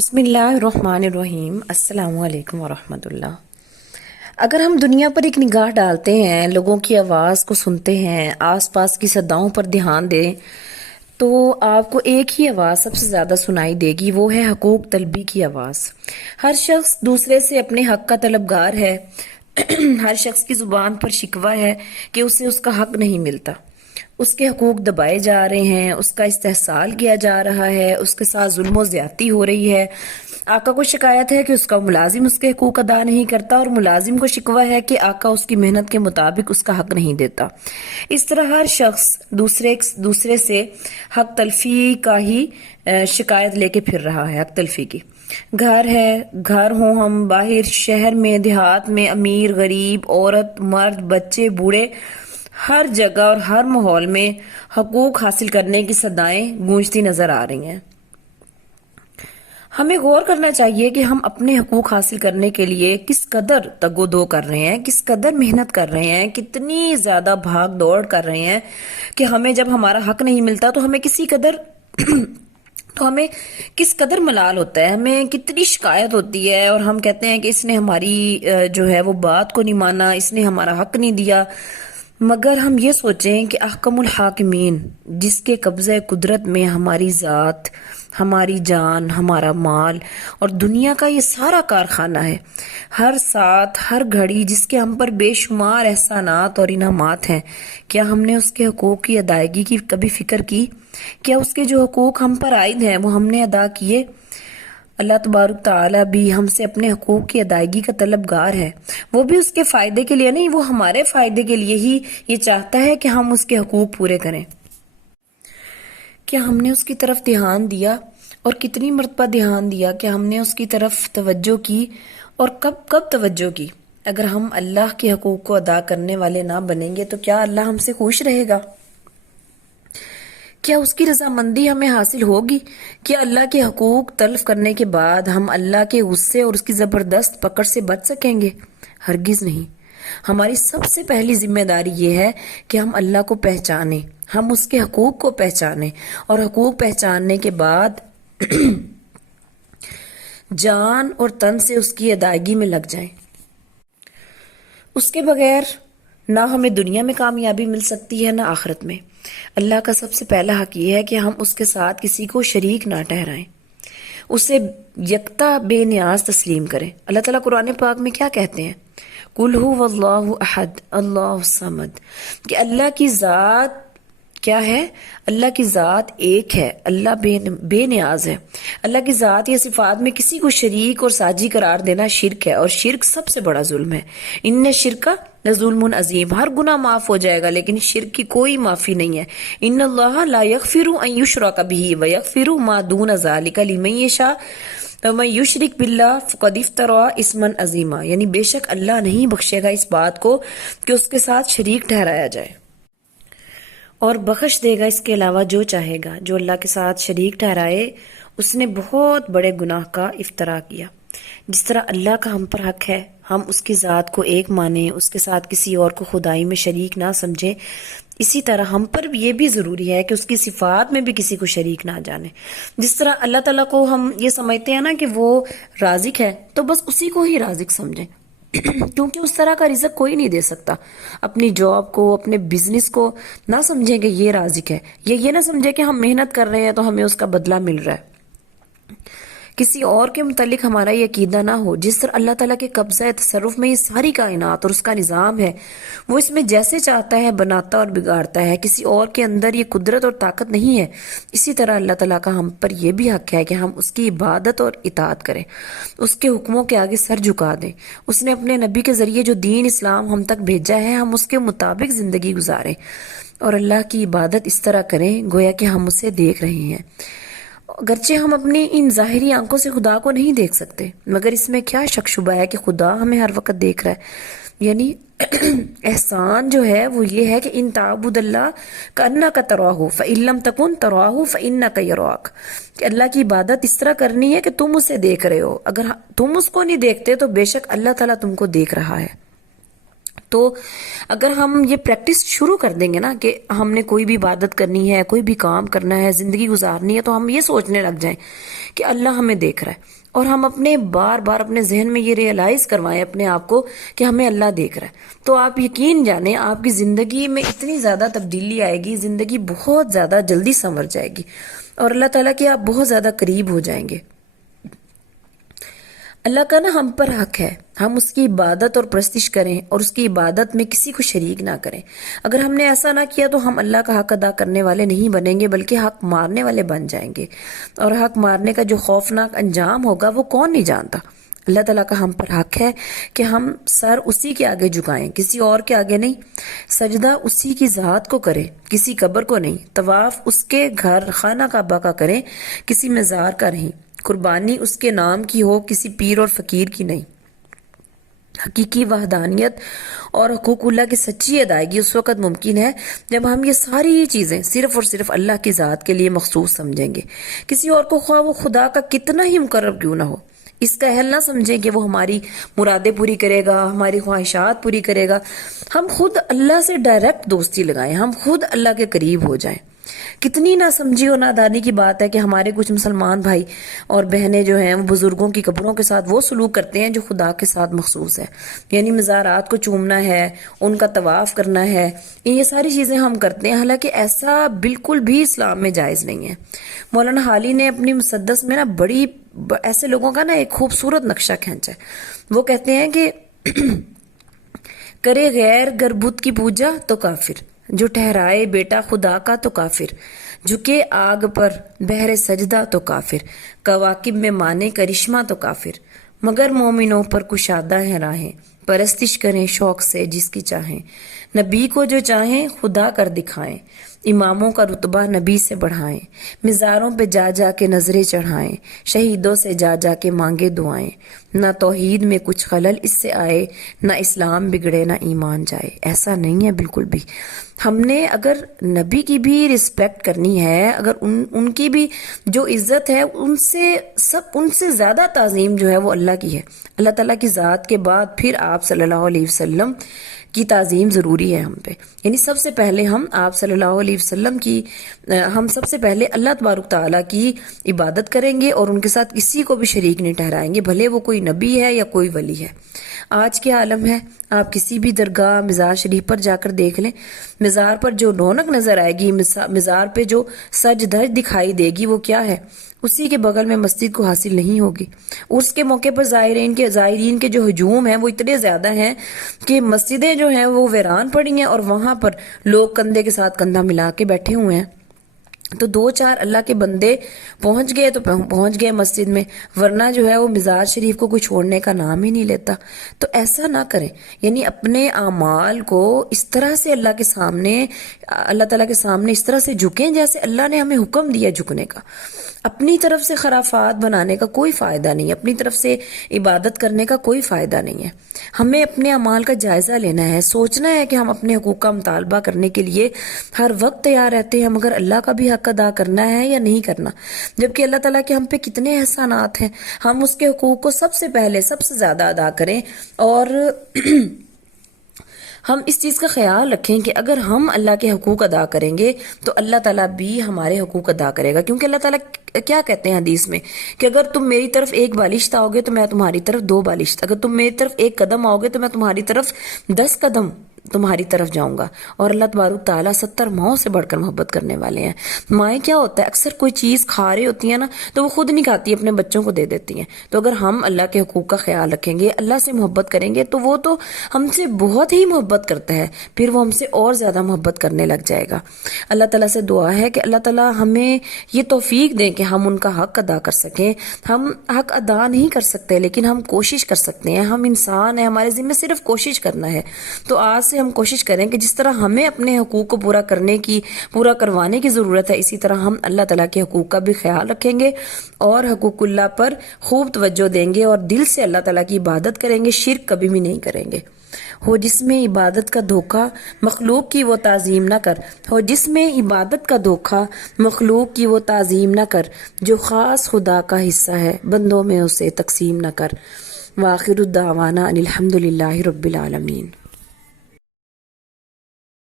بسم اللہ الرحمن الرحیم۔ السلام علیکم ورحمۃ اللہ۔ اگر ہم دنیا پر ایک نگاہ ڈالتے ہیں، لوگوں کی آواز کو سنتے ہیں، آس پاس کی صداؤں پر دھیان دیں تو آپ کو ایک ہی آواز سب سے زیادہ سنائی دے گی، وہ ہے حقوق طلبی کی آواز۔ ہر شخص دوسرے سے اپنے حق کا طلبگار ہے۔ ہر شخص کی زبان پر شکوہ ہے کہ اسے اس کا حق نہیں ملتا، اس کے حقوق دبائے جا رہے ہیں، اس کا استحصال کیا جا رہا ہے، اس کے ساتھ ظلم و زیادتی ہو رہی ہے۔ آقا کو شکایت ہے کہ اس کا ملازم اس کے حقوق ادا نہیں کرتا، اور ملازم کو شکوہ ہے کہ آقا اس کی محنت کے مطابق اس کا حق نہیں دیتا۔ اس طرح ہر شخص دوسرے سے حق تلفی کا ہی شکایت لے کے پھر رہا ہے، حق تلفی کی۔ گھر ہوں ہم، باہر، شہر میں، دیہات میں، امیر، غریب، عورت، مرد، بچے، بوڑھے، ہر جگہ اور ہر ماحول میں حقوق حاصل کرنے کی صدائیں گونجتی نظر آ رہی ہیں۔ ہمیں غور کرنا چاہیے کہ ہم اپنے حقوق حاصل کرنے کے لیے کس قدر تگ و دو کر رہے ہیں، کس قدر محنت کر رہے ہیں، کتنی زیادہ بھاگ دوڑ کر رہے ہیں کہ ہمیں جب ہمارا حق نہیں ملتا تو ہمیں کس قدر ملال ہوتا ہے، ہمیں کتنی شکایت ہوتی ہے، اور ہم کہتے ہیں کہ اس نے ہماری جو ہے وہ بات کو نہیں مانا، اس نے ہمارا حق نہیں دیا۔ مگر ہم یہ سوچیں کہ احکم الحاکمین، جس کے قبضہ قدرت میں ہماری ذات، ہماری جان، ہمارا مال اور دنیا کا یہ سارا کارخانہ ہے، ہر ساتھ ہر گھڑی جس کے ہم پر بے شمار احسانات اور انعامات ہیں، کیا ہم نے اس کے حقوق کی ادائیگی کی کبھی فکر کی؟ کیا اس کے جو حقوق ہم پر عائد ہیں وہ ہم نے ادا کیے؟ اللہ تبارک تعالیٰ بھی ہم سے اپنے حقوق کی ادائیگی کا طلبگار ہے۔ وہ بھی اس کے فائدے کے لیے نہیں، وہ ہمارے فائدے کے لیے ہی یہ چاہتا ہے کہ ہم اس کے حقوق پورے کریں۔ کیا ہم نے اس کی طرف دھیان دیا، اور کتنی مرتبہ دھیان دیا؟ کہ ہم نے اس کی طرف توجہ کی، اور کب توجہ کی؟ اگر ہم اللہ کے حقوق کو ادا کرنے والے نہ بنیں گے تو کیا اللہ ہم سے خوش رہے گا؟ کیا اس کی رضامندی ہمیں حاصل ہوگی؟ کیا اللہ کے حقوق تلف کرنے کے بعد ہم اللہ کے غصے اور اس کی زبردست پکڑ سے بچ سکیں گے؟ ہرگز نہیں۔ ہماری سب سے پہلی ذمہ داری یہ ہے کہ ہم اللہ کو پہچانیں، ہم اس کے حقوق کو پہچانیں، اور حقوق پہچاننے کے بعد جان اور تن سے اس کی ادائیگی میں لگ جائیں۔ اس کے بغیر نہ ہمیں دنیا میں کامیابی مل سکتی ہے، نہ آخرت میں۔ اللہ کا سب سے پہلا حق یہ ہے کہ ہم اس کے ساتھ کسی کو شریک نہ ٹھہرائیں، اسے یکتا بے نیاز تسلیم کریں۔ اللہ تعالیٰ قرآن پاک میں کیا کہتے ہیں؟ قُلْ هُوَ اللَّهُ أَحَدٌ اللَّهُ الصَّمَدُ، کہ اللہ کی ذات کیا ہے؟ اللہ کی ذات ایک ہے، اللہ بے نیاز ہے۔ اللہ کی ذات یا صفات میں کسی کو شریک اور ساجی قرار دینا شرک ہے، اور شرک سب سے بڑا ظلم ہے۔ ان شرک لظلم عظیم، ہر گناہ معاف ہو جائے گا لیکن شرک کی کوئی معافی نہیں ہے۔ ان اللہ لا یغفر ان یشرک بہ ویغفر ما دون ذلک لمن یشاء ومن یشرک باللہ فقد افترى اثما عظیما، یعنی بے شک اللہ نہیں بخشے گا اس بات کو کہ اس کے ساتھ شریک ٹھہرایا جائے، اور بخش دے گا اس کے علاوہ جو چاہے گا۔ جو اللہ کے ساتھ شریک ٹھہرائے اس نے بہت بڑے گناہ کا افترا کیا۔ جس طرح اللہ کا ہم پر حق ہے ہم اس کی ذات کو ایک مانیں، اس کے ساتھ کسی اور کو خدائی میں شریک نہ سمجھیں، اسی طرح ہم پر یہ بھی ضروری ہے کہ اس کی صفات میں بھی کسی کو شریک نہ جانیں۔ جس طرح اللہ تعالیٰ کو ہم یہ سمجھتے ہیں نا کہ وہ رازق ہے، تو بس اسی کو ہی رازق سمجھیں، کیونکہ اس طرح کا رزق کوئی نہیں دے سکتا۔ اپنی جاب کو، اپنے بزنس کو نہ سمجھیں کہ یہ رازق ہے، یہ نہ سمجھیں کہ ہم محنت کر رہے ہیں تو ہمیں اس کا بدلہ مل رہا ہے۔ کسی اور کے متعلق ہمارا یہ عقیدہ نہ ہو۔ جس طرح اللہ تعالیٰ کے قبضہ تصرف میں یہ ساری کائنات اور اس کا نظام ہے، وہ اس میں جیسے چاہتا ہے بناتا اور بگاڑتا ہے، کسی اور کے اندر یہ قدرت اور طاقت نہیں ہے۔ اسی طرح اللہ تعالیٰ کا ہم پر یہ بھی حق ہے کہ ہم اس کی عبادت اور اطاعت کریں، اس کے حکموں کے آگے سر جھکا دیں۔ اس نے اپنے نبی کے ذریعے جو دین اسلام ہم تک بھیجا ہے، ہم اس کے مطابق زندگی گزاریں، اور اللہ کی عبادت اس طرح کریں گویا کہ ہم اسے دیکھ رہے ہیں۔ اگرچہ ہم اپنی ان ظاہری آنکھوں سے خدا کو نہیں دیکھ سکتے، مگر اس میں کیا شک شبہ ہے کہ خدا ہمیں ہر وقت دیکھ رہا ہے۔ یعنی احسان جو ہے وہ یہ ہے کہ ان تعبد اللہ کأنک تراہ فإن لم تکن تراہ فإنک یراک، کہ اللہ کی عبادت اس طرح کرنی ہے کہ تم اسے دیکھ رہے ہو، اگر تم اس کو نہیں دیکھتے تو بے شک اللہ تعالیٰ تم کو دیکھ رہا ہے۔ تو اگر ہم یہ پریکٹس شروع کر دیں گے نا کہ ہم نے کوئی بھی عبادت کرنی ہے، کوئی بھی کام کرنا ہے، زندگی گزارنی ہے، تو ہم یہ سوچنے لگ جائیں کہ اللہ ہمیں دیکھ رہا ہے، اور ہم اپنے بار بار اپنے ذہن میں یہ ریئلائز کروائیں اپنے آپ کو کہ ہمیں اللہ دیکھ رہا ہے، تو آپ یقین جانیں آپ کی زندگی میں اتنی زیادہ تبدیلی آئے گی، زندگی بہت زیادہ جلدی سنور جائے گی، اور اللہ تعالیٰ کے آپ بہت زیادہ قریب ہو جائیں گے۔ اللہ کا نا ہم پر حق ہے، ہم اس کی عبادت اور پرستش کریں اور اس کی عبادت میں کسی کو شریک نہ کریں۔ اگر ہم نے ایسا نہ کیا تو ہم اللہ کا حق ادا کرنے والے نہیں بنیں گے، بلکہ حق مارنے والے بن جائیں گے، اور حق مارنے کا جو خوفناک انجام ہوگا وہ کون نہیں جانتا۔ اللہ تعالیٰ کا ہم پر حق ہے کہ ہم سر اسی کے آگے جھکائیں، کسی اور کے آگے نہیں، سجدہ اسی کی ذات کو کریں، کسی قبر کو نہیں، طواف اس کے گھر خانہ کعبہ کا کریں، کسی مزار کا نہیں، قربانی اس کے نام کی ہو، کسی پیر اور فقیر کی نہیں۔ حقیقی وحدانیت اور حقوق اللہ کی سچی ادائیگی اس وقت ممکن ہے جب ہم یہ ساری چیزیں صرف اور صرف اللہ کی ذات کے لیے مخصوص سمجھیں گے، کسی اور کو خواہ وہ خدا کا کتنا ہی مقرب کیوں نہ ہو، اس کا اہل نہ سمجھیں کہ وہ ہماری مرادیں پوری کرے گا، ہماری خواہشات پوری کرے گا۔ ہم خود اللہ سے ڈائریکٹ دوستی لگائیں، ہم خود اللہ کے قریب ہو جائیں۔ کتنی نہ سمجھی اور نادانی کی بات ہے کہ ہمارے کچھ مسلمان بھائی اور بہنیں جو ہیں وہ بزرگوں کی قبروں کے ساتھ وہ سلوک کرتے ہیں جو خدا کے ساتھ مخصوص ہے، یعنی مزارات کو چومنا ہے، ان کا طواف کرنا ہے، یہ ساری چیزیں ہم کرتے ہیں، حالانکہ ایسا بالکل بھی اسلام میں جائز نہیں ہے۔ مولانا حالی نے اپنی مسدس میں نا بڑی ایسے لوگوں کا نا ایک خوبصورت نقشہ کھینچا ہے۔ وہ کہتے ہیں کہ کرے غیر گر بت کی پوجا تو کافر، جو ٹھہرائے بیٹا خدا کا تو کافر، جھکے آگ پر بہر سجدہ تو کافر، کواکب میں مانے کرشمہ تو کافر، مگر مومنوں پر کشادہ ہیں راہیں، پرستش کریں شوق سے جس کی چاہیں، نبی کو جو چاہیں خدا کر دکھائیں، اماموں کا رتبہ نبی سے بڑھائیں، مزاروں پہ جا جا کے نظریں چڑھائیں، شہیدوں سے جا جا کے مانگے دعائیں، نہ توحید میں کچھ خلل اس سے آئے، نہ اسلام بگڑے نہ ایمان جائے۔ ایسا نہیں ہے بالکل بھی۔ ہم نے اگر نبی کی بھی رسپیکٹ کرنی ہے، اگر ان کی بھی جو عزت ہے، ان سے زیادہ تعظیم جو ہے وہ اللہ کی ہے۔ اللہ تعالیٰ کی ذات کے بعد پھر آپ صلی اللہ علیہ وسلم کی تعظیم ضروری ہے ہم پہ، یعنی سب سے پہلے ہم آپ صلی اللہ علیہ وسلم کی ہم سب سے پہلے اللہ تبارک تعالیٰ کی عبادت کریں گے اور ان کے ساتھ کسی کو بھی شریک نہیں ٹھہرائیں گے، بھلے وہ کوئی نبی ہے یا کوئی ولی ہے۔ آج کے عالم ہے، آپ کسی بھی درگاہ مزار شریف پر جا کر دیکھ لیں، مزار پر جو رونق نظر آئے گی، مزار پہ جو سج دھج دکھائی دے گی، وہ کیا ہے؟ اسی کے بغل میں مسجد کو حاصل نہیں ہوگی۔ اس کے موقع پر زائرین کے جو ہجوم ہیں وہ اتنے زیادہ ہیں کہ مسجدیں جو ہیں وہ ویران پڑی ہیں، اور وہاں پر لوگ کندھے کے ساتھ کندھا ملا کے بیٹھے ہوئے ہیں۔ تو دو چار اللہ کے بندے پہنچ گئے تو پہنچ گئے مسجد میں، ورنہ جو ہے وہ مزار شریف کو کوئی چھوڑنے کا نام ہی نہیں لیتا۔ تو ایسا نہ کریں، یعنی اپنے اعمال کو اس طرح سے اللہ کے سامنے، اللہ تعالیٰ کے سامنے اس طرح سے جھکیں جیسے اللہ نے ہمیں حکم دیا جھکنے کا۔ اپنی طرف سے خرافات بنانے کا کوئی فائدہ نہیں ہے، اپنی طرف سے عبادت کرنے کا کوئی فائدہ نہیں ہے۔ ہمیں اپنے اعمال کا جائزہ لینا ہے، سوچنا ہے کہ ہم اپنے حقوق کا مطالبہ کرنے کے لیے ہر وقت تیار رہتے ہیں، مگر اللہ کا بھی حق ادا کرنا ہے یا نہیں کرنا، جبکہ اللہ تعالیٰ کے ہم پہ کتنے احسانات ہیں، ہم اس کے حقوق کو سب سے پہلے سب سے زیادہ ادا کریں، اور ہم اس چیز کا خیال رکھیں کہ اگر ہم اللہ کے حقوق ادا کریں گے تو اللہ تعالیٰ بھی ہمارے حقوق ادا کرے گا، کیونکہ اللہ تعالیٰ کیا کہتے ہیں حدیث میں کہ اگر تم میری طرف ایک بالشت آؤ گے تو میں تمہاری طرف 2 بالشت، اگر تم میری طرف 1 قدم آؤ گے تو میں تمہاری طرف 10 قدم تمہاری طرف جاؤں گا۔ اور اللہ تبارک تعالیٰ 70 ماؤں سے بڑھ کر محبت کرنے والے ہیں۔ مائیں کیا ہوتا ہے، اکثر کوئی چیز کھا رہی ہوتی ہیں نا تو وہ خود نہیں کھاتی، اپنے بچوں کو دے دیتی ہیں۔ تو اگر ہم اللہ کے حقوق کا خیال رکھیں گے، اللہ سے محبت کریں گے، تو وہ تو ہم سے بہت ہی محبت کرتا ہے، پھر وہ ہم سے اور زیادہ محبت کرنے لگ جائے گا۔ اللہ تعالیٰ سے دعا ہے کہ اللہ تعالیٰ ہمیں یہ توفیق دیں کہ ہم ان کا حق ادا کر سکیں۔ ہم حق ادا نہیں کر سکتے لیکن ہم کوشش کر سکتے ہیں، ہم انسان ہیں، ہمارے ذمہ صرف کوشش کرنا ہے۔ تو آج سے ہم کوشش کریں کہ جس طرح ہمیں اپنے حقوق کو پورا کروانے کی ضرورت ہے، اسی طرح ہم اللہ تعالیٰ کے حقوق کا بھی خیال رکھیں گے اور حقوق اللہ پر خوب توجہ دیں گے اور دل سے اللہ تعالیٰ کی عبادت کریں گے، شرک کبھی بھی نہیں کریں گے۔ ہو جس میں عبادت کا دھوکہ مخلوق کی وہ تعظیم نہ کر، ہو جس میں عبادت کا دھوکہ مخلوق کی وہ تعظیم نہ کر، جو خاص خدا کا حصہ ہے بندوں میں اسے تقسیم نہ کر۔ وآخر الدعوانا ان الحمد للہ رب العالمین۔